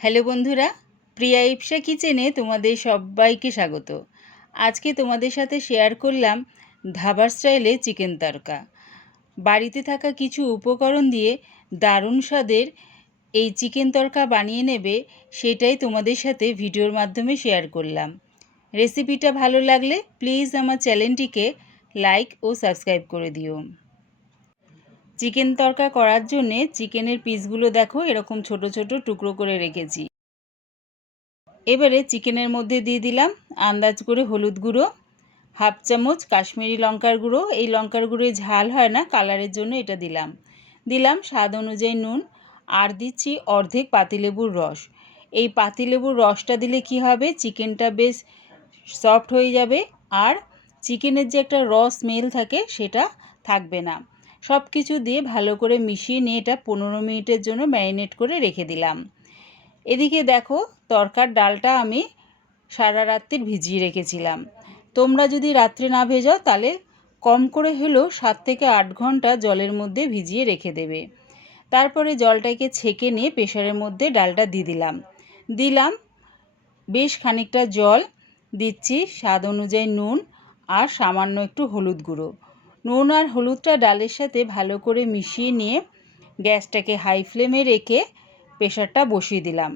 Hello বন্ধুরা, প্রিয়া ইপসা কিচেনে তোমাদের সবাইকে স্বাগত। আজকে তোমাদের সাথে শেয়ার করলাম ধাবার স্টাইলে চিকেন তড়কা। বাড়িতে থাকা কিছু উপকরণ দিয়ে দারুণ স্বাদের এই চিকেন তড়কা বানিয়ে নেবে, সেটাই তোমাদের সাথে ভিডিওর মাধ্যমে শেয়ার করলাম। রেসিপিটা ভালো লাগলে প্লিজ আমার চ্যানেলটিকে লাইক ও সাবস্ক্রাইব করে দিও। চিকেন তড়কা করার জন্যে চিকেনের পিসগুলো দেখো এরকম ছোট ছোট টুকরো করে রেখেছি। এবারে চিকেনের মধ্যে দিয়ে দিলাম আন্দাজ করে হলুদ গুঁড়ো, হাফ চামচ কাশ্মীরি লঙ্কার গুঁড়ো। এই লঙ্কার গুঁড়োয় ঝাল হয় না, কালারের জন্য এটা দিলাম স্বাদ অনুযায়ী নুন, আর দিচ্ছি অর্ধেক পাতিলেবুর রস। এই পাতিলেবুর রসটা দিলে কি হবে, চিকেনটা বেশ সফট হয়ে যাবে, আর চিকেনের যে একটা স্মেল থাকে সেটা থাকবে না। সব কিছু দিয়ে ভালো করে মিশিয়ে নিয়ে এটা 15 মিনিটের জন্য ম্যারিনেট করে রেখে দিলাম। এদিকে দেখো তড়কার ডালটা আমি সারা রাত্রির ভিজিয়ে রেখেছিলাম। তোমরা যদি রাত্রে না ভেজাও তাহলে কম করে হলেও 7 থেকে 8 ঘন্টা জলের মধ্যে ভিজিয়ে রেখে দেবে। তারপরে জলটাকে ছেঁকে নিয়ে প্রেশারের মধ্যে ডালটা দিলাম বেশ খানিকটা জল, দিচ্ছি স্বাদ অনুযায়ী নুন আর সামান্য একটু হলুদ গুঁড়ো। নুন আর হলুদটা ডালের সাথে ভালো করে মিশিয়ে নিয়ে গ্যাসটাকে হাই ফ্লেমে রেখে প্রেশারটা বসিয়ে দিলাম।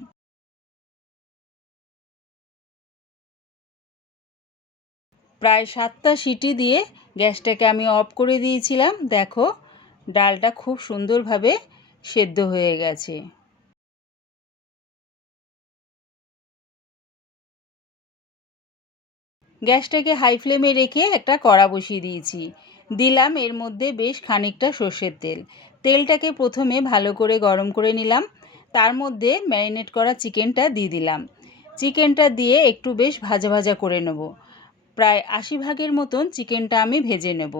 প্রায় 7টা সিটি দিয়ে গ্যাসটাকে আমি অফ করে দিয়েছিলাম। দেখো ডালটা খুব সুন্দরভাবে সেদ্ধ হয়ে গেছে। গ্যাসটাকে হাই ফ্লেমে রেখে একটা কড়া বসিয়ে দিয়েছি। দিলাম এর মধ্যে বেশ খানিকটা সর্ষের তেল। তেলটাকে প্রথমে ভালো করে গরম করে নিলাম। তার মধ্যে ম্যারিনেট করা চিকেনটা দিয়ে দিলাম। চিকেনটা দিয়ে একটু বেশ ভাজা ভাজা করে নেব। প্রায় 80 ভাগের মতন চিকেনটা আমি ভেজে নেব।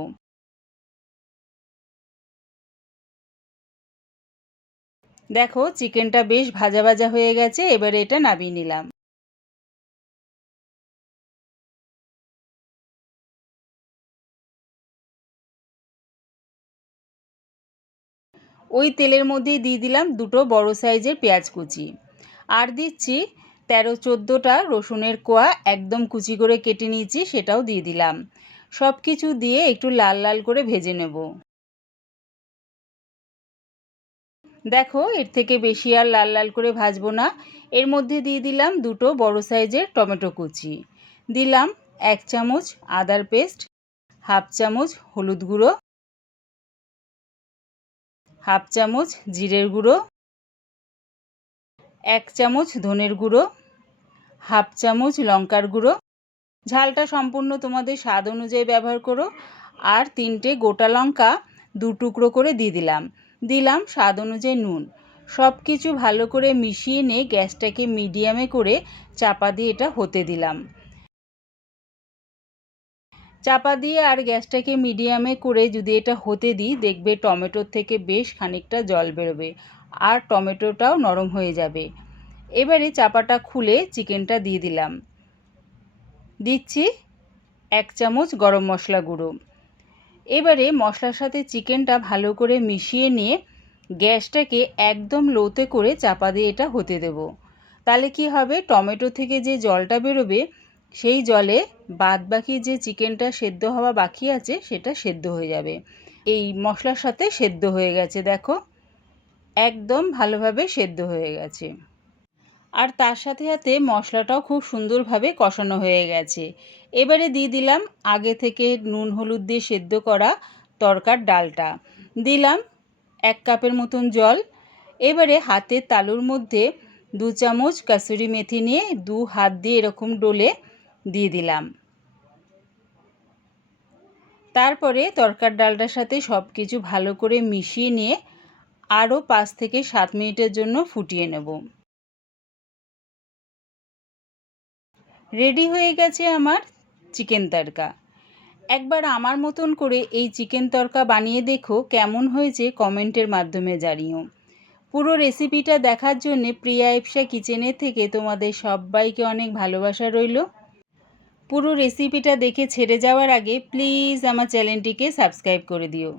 দেখো চিকেনটা বেশ ভাজা ভাজা হয়ে গেছে, এবারে এটা নামিয়ে নিলাম। ওই তেলের মধ্যেই দিয়ে দিলাম দুটো বড় সাইজের পেঁয়াজ কুচি, আর দিচ্ছি 13-14টা রসুনের কোয়া একদম কুচি করে কেটে নিয়েছি, সেটাও দিয়ে দিলাম। সব কিছু দিয়ে একটু লাল লাল করে ভেজে নেব। দেখো এর থেকে বেশি আর লাল লাল করে ভাজবো না। এর মধ্যে দিয়ে দিলাম দুটো বড় সাইজের টমেটো কুচি, দিলাম 1 চামচ আদার পেস্ট, হাফ চামচ হলুদ গুঁড়ো, হাফ চামচ জিরের গুঁড়ো, 1 চামচ ধনের গুঁড়ো, হাফ চামচ লঙ্কার গুঁড়ো। ঝালটা সম্পূর্ণ তোমাদের স্বাদ অনুযায়ী ব্যবহার করো। আর 3টে গোটা লঙ্কা 2 টুকরো করে দিলাম স্বাদ অনুযায়ী নুন। সব কিছু ভালো করে মিশিয়ে নিয়ে গ্যাসটাকে মিডিয়ামে করে চাপা দিয়ে এটা হতে দিলাম। চাপা দিয়ে আর গ্যাসটাকে মিডিয়ামে করে যদি এটা হতে দিই, দেখবে টমেটোর থেকে বেশ খানিকটা জল বেরোবে আর টমেটোটাও নরম হয়ে যাবে। এবারে চাপাটা খুলে চিকেনটা দিয়ে দিচ্ছি 1 চামচ গরম মশলা গুঁড়ো। এবারে মশলার সাথে চিকেনটা ভালো করে মিশিয়ে নিয়ে গ্যাসটাকে একদম লোতে করে চাপা দিয়ে এটা হতে দেব। তাহলে কি হবে, টমেটো থেকে যে জলটা বেরোবে সেই জলে বাদবাকি যে চিকেনটা সেদ্ধ হওয়া বাকি আছে সেটা সেদ্ধ হয়ে যাবে। এই মশলার সাথে সেদ্ধ হয়ে গেছে, দেখো একদম ভালোভাবে সেদ্ধ হয়ে গেছে। আর তার সাথে সাথে মশলাটাও খুব সুন্দরভাবে কষানো হয়ে গেছে। এবারে দিয়ে দিলাম আগে থেকে নুন হলুদ দিয়ে সেদ্ধ করা তড়কার ডালটা, দিলাম 1 কাপের মতন জল। এবারে হাতের তালুর মধ্যে 2 চামচ কাসুরি মেথি নিয়ে 2 হাত দিয়ে এরকম ডলে দিয়ে দিলাম। তারপরে তড়কার ডালটার সাথে সব কিছু ভালো করে মিশিয়ে নিয়ে আরও 5 থেকে 7 মিনিটের জন্য ফুটিয়ে নেব। রেডি হয়ে গেছে আমার চিকেন তড়কা। একবার আমার মতন করে এই চিকেন তড়কা বানিয়ে দেখো, কেমন হয়েছে কমেন্টের মাধ্যমে জানিও। পুরো রেসিপিটা দেখার জন্যে প্রিয়া ইপসা কিচেনের থেকে তোমাদের সবাইকে অনেক ভালোবাসা রইল। পুরো রেসিপিটা দেখে ছেড়ে যাওয়ার আগে প্লিজ আমার চ্যানেলটিকে সাবস্ক্রাইব করে দিও।